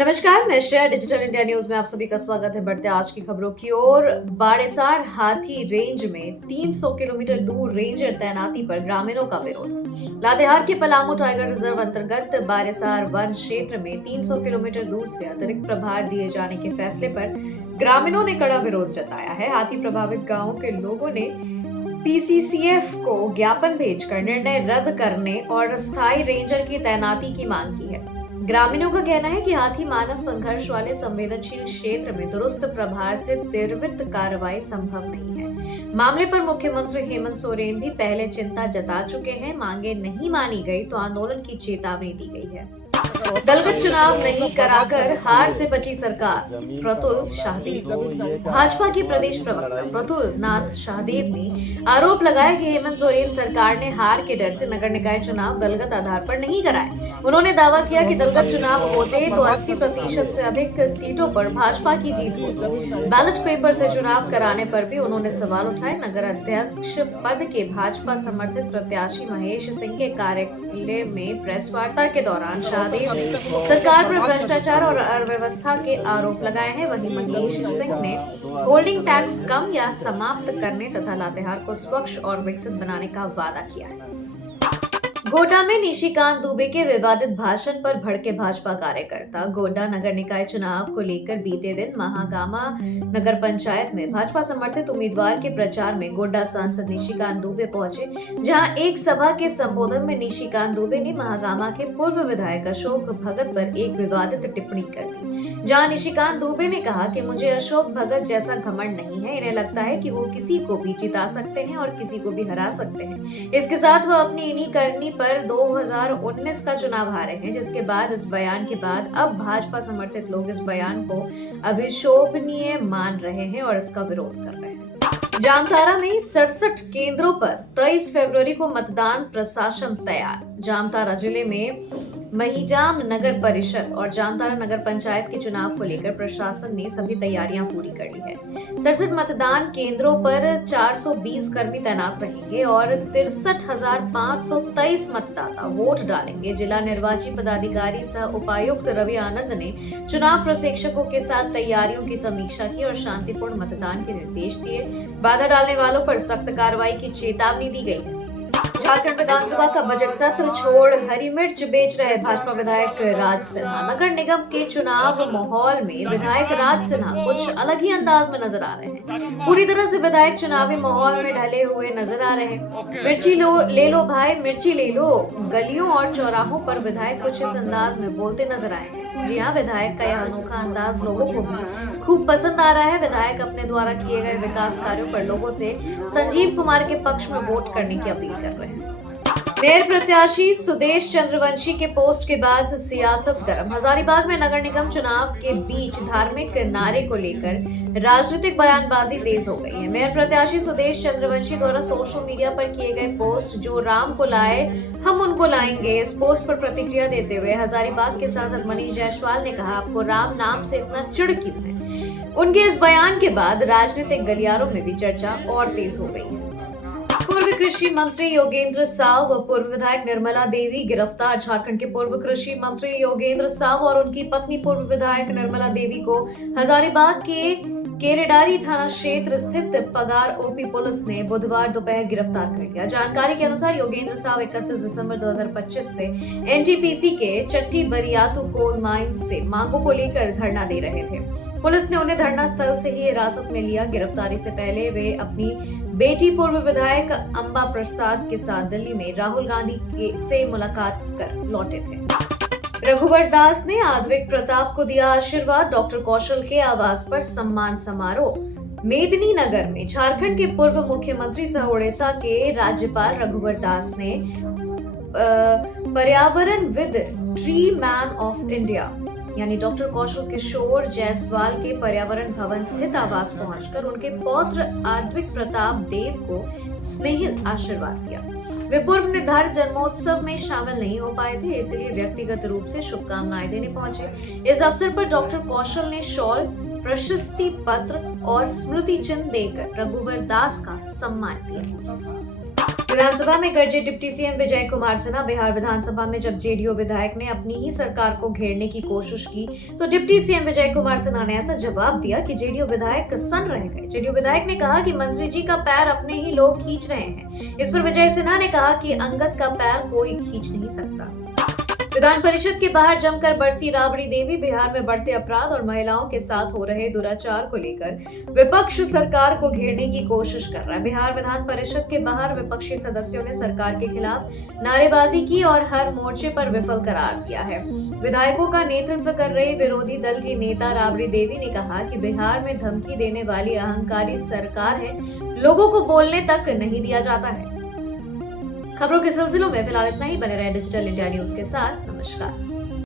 नमस्कार, मैं Shreya digital India news में आप सभी का स्वागत है। बढ़ते आज की खबरों की ओर। बाड़ेसार हाथी रेंज में 300 किलोमीटर दूर रेंजर तैनाती पर ग्रामीणों का विरोध। लातेहार के पलामू टाइगर रिजर्व अंतर्गत बाड़ेसार वन क्षेत्र में 300 किलोमीटर दूर से अतिरिक्त प्रभार दिए जाने के फैसले पर ग्रामीणों ने कड़ा विरोध जताया है। हाथी प्रभावित गांवों के लोगों ने पीसीसीएफ को ज्ञापन भेजकर निर्णय रद्द करने और अस्थायी रेंजर की तैनाती की मांग की है। ग्रामीणों का कहना है कि हाथी मानव संघर्ष वाले संवेदनशील क्षेत्र में दुरुस्त प्रभार से त्वरित कार्रवाई संभव नहीं है। मामले पर मुख्यमंत्री हेमंत सोरेन भी पहले चिंता जता चुके हैं। मांगे नहीं मानी गई तो आंदोलन की चेतावनी दी गई है। दलगत चुनाव नहीं कराकर हार से बची सरकार, प्रतुल शाहदेव। भाजपा के प्रदेश प्रवक्ता प्रतुल नाथ शाहदेव ने आरोप लगाया कि हेमंत सोरेन सरकार ने हार के डर से नगर निकाय चुनाव दलगत आधार पर नहीं कराए। उन्होंने दावा किया कि दलगत चुनाव होते तो 80% से अधिक सीटों पर भाजपा की जीत होती। बैलेट पेपर से चुनाव कराने पर भी उन्होंने सवाल उठाए। नगर अध्यक्ष पद के भाजपा समर्थित प्रत्याशी महेश सिंह के कार्यालय में प्रेस वार्ता के दौरान शाहदेव सरकार पर भ्रष्टाचार और अव्यवस्था के आरोप लगाए हैं। वहीं महेश सिंह ने होल्डिंग टैक्स कम या समाप्त करने तथा लातेहार को स्वच्छ और विकसित बनाने का वादा किया है। गोड्डा में निशिकांत दुबे के विवादित भाषण पर भड़के भाजपा कार्यकर्ता। गोड्डा नगर निकाय चुनाव को लेकर बीते दिन महागामा नगर पंचायत में भाजपा समर्थित उम्मीदवार के प्रचार में गोड्डा सांसद निशिकांत दुबे पहुंचे, जहां एक सभा के संबोधन में निशिकांत दुबे ने महागामा के पूर्व विधायक अशोक भगत पर एक विवादित टिप्पणी कर दी, जहां निशिकांत दुबे ने कहा कि मुझे अशोक भगत जैसा घमंड नहीं है। इन्हें लगता है कि वो किसी को भी जिता सकते हैं और किसी को भी हरा सकते हैं। इसके साथ वह अपनी इन्हीं करनी पर 2019 का चुनाव हारे हैं, जिसके बाद इस बयान के बाद अब भाजपा समर्थित लोग इस बयान को अभिशोभनीय मान रहे हैं और इसका विरोध कर रहे हैं। जामताड़ा में 67 केंद्रों पर 23 फरवरी को मतदान, प्रशासन तैयार। जामताड़ा जिले में महिजाम नगर परिषद और जामताड़ा नगर पंचायत के चुनाव को लेकर प्रशासन ने सभी तैयारियां पूरी कर ली है। 67 मतदान केंद्रों पर 420 कर्मी तैनात रहेंगे और 63,523 मतदाता वोट डालेंगे। जिला निर्वाची पदाधिकारी सह उपायुक्त रवि आनंद ने चुनाव प्रशिक्षकों के साथ तैयारियों की समीक्षा की और शांतिपूर्ण मतदान के निर्देश दिए। बाधा डालने वालों पर सख्त कार्रवाई की चेतावनी दी गई है। झारखंड विधानसभा का बजट सत्र छोड़ हरी मिर्च बेच रहे भाजपा विधायक राज सिन्हा। नगर निगम के चुनाव माहौल में विधायक राज सिन्हा कुछ अलग ही अंदाज में नजर आ रहे हैं। पूरी तरह से विधायक चुनावी माहौल में ढले हुए नजर आ रहे हैं। मिर्ची ले लो भाई, मिर्ची ले लो। गलियों और चौराहों पर विधायक कुछ इस अंदाज में बोलते नजर आए हैं। जी हाँ, विधायक का यह अनोखा अंदाज लोगों को भी खूब पसंद आ रहा है। विधायक अपने द्वारा किए गए विकास कार्यों पर लोगों से संजीव कुमार के पक्ष में वोट करने की अपील कर रहे हैं। मेयर प्रत्याशी सुदेश चंद्रवंशी के पोस्ट के बाद सियासत गर्म। हजारीबाग में नगर निगम चुनाव के बीच धार्मिक नारे को लेकर राजनीतिक बयानबाजी तेज हो गई है। मेयर प्रत्याशी सुदेश चंद्रवंशी द्वारा सोशल मीडिया पर किए गए पोस्ट "जो राम को लाए हम उनको लाएंगे", इस पोस्ट पर प्रतिक्रिया देते हुए हजारीबाग के सांसद मनीष जायसवाल ने कहा, आपको राम नाम से इतना चिढ़ क्यों है। उनके इस बयान के बाद राजनीतिक गलियारों में भी चर्चा और तेज हो गई है। पूर्व कृषि मंत्री योगेंद्र साव व पूर्व विधायक निर्मला देवी गिरफ्तार। झारखंड के पूर्व कृषि मंत्री योगेंद्र साव और उनकी पत्नी पूर्व विधायक निर्मला देवी को हजारीबाग के केरेडारी थाना क्षेत्र स्थित पगार ओपी पुलिस ने बुधवार दोपहर गिरफ्तार कर लिया। जानकारी के अनुसार योगेंद्र साव 31 दिसंबर 2025 से एनटीपीसी के चट्टी बरियातू कोल माइंस से मांगों को लेकर धरना दे रहे थे। पुलिस ने उन्हें धरना स्थल से ही हिरासत में लिया। गिरफ्तारी से पहले वे अपनी बेटी पूर्व विधायक अंबा प्रसाद के साथ दिल्ली में राहुल गांधी से मुलाकात कर लौटे थे। रघुवर दास ने आद्विक प्रताप को दिया आशीर्वाद। डॉक्टर कौशल के आवास पर सम्मान समारोह। मेदिनीनगर में झारखंड के पूर्व मुख्यमंत्री सह उड़ीसा के राज्यपाल रघुवर दास ने पर्यावरणविद ट्री मैन ऑफ इंडिया यानी डॉक्टर कौशल किशोर जायसवाल के पर्यावरण भवन स्थित आवास पहुंचकर उनके पौत्र आद्विक प्रताप देव को स्नेहिल आशीर्वाद दिया। वे पूर्व निर्धारित जन्मोत्सव में शामिल नहीं हो पाए थे, इसलिए व्यक्तिगत रूप से शुभकामनाएं देने पहुंचे। इस अवसर पर डॉक्टर कौशल ने शॉल, प्रशस्ति पत्र और स्मृति चिन्ह देकर रघुवर दास का सम्मान किया। विधानसभा में गरजे डिप्टी सीएम विजय कुमार सिन्हा। बिहार विधानसभा में जब जेडीयू विधायक ने अपनी ही सरकार को घेरने की कोशिश की तो डिप्टी सीएम विजय कुमार सिन्हा ने ऐसा जवाब दिया कि जेडीयू विधायक सन्न रह गए। जेडीयू विधायक ने कहा कि मंत्री जी का पैर अपने ही लोग खींच रहे हैं। इस पर विजय सिन्हा ने कहा कि अंगद का पैर कोई खींच नहीं सकता। विधान परिषद के बाहर जमकर बरसी राबड़ी देवी। बिहार में बढ़ते अपराध और महिलाओं के साथ हो रहे दुराचार को लेकर विपक्ष सरकार को घेरने की कोशिश कर रहा है। बिहार विधान परिषद के बाहर विपक्षी सदस्यों ने सरकार के खिलाफ नारेबाजी की और हर मोर्चे पर विफल करार दिया है। विधायकों का नेतृत्व कर रही विरोधी दल की नेता राबड़ी देवी ने कहा कि बिहार में धमकी देने वाली अहंकारी सरकार है, लोगों को बोलने तक नहीं दिया जाता है। खबरों के सिलसिलों में फिलहाल इतना ही। बने रहे डिजिटल इंडिया न्यूज के साथ। नमस्कार।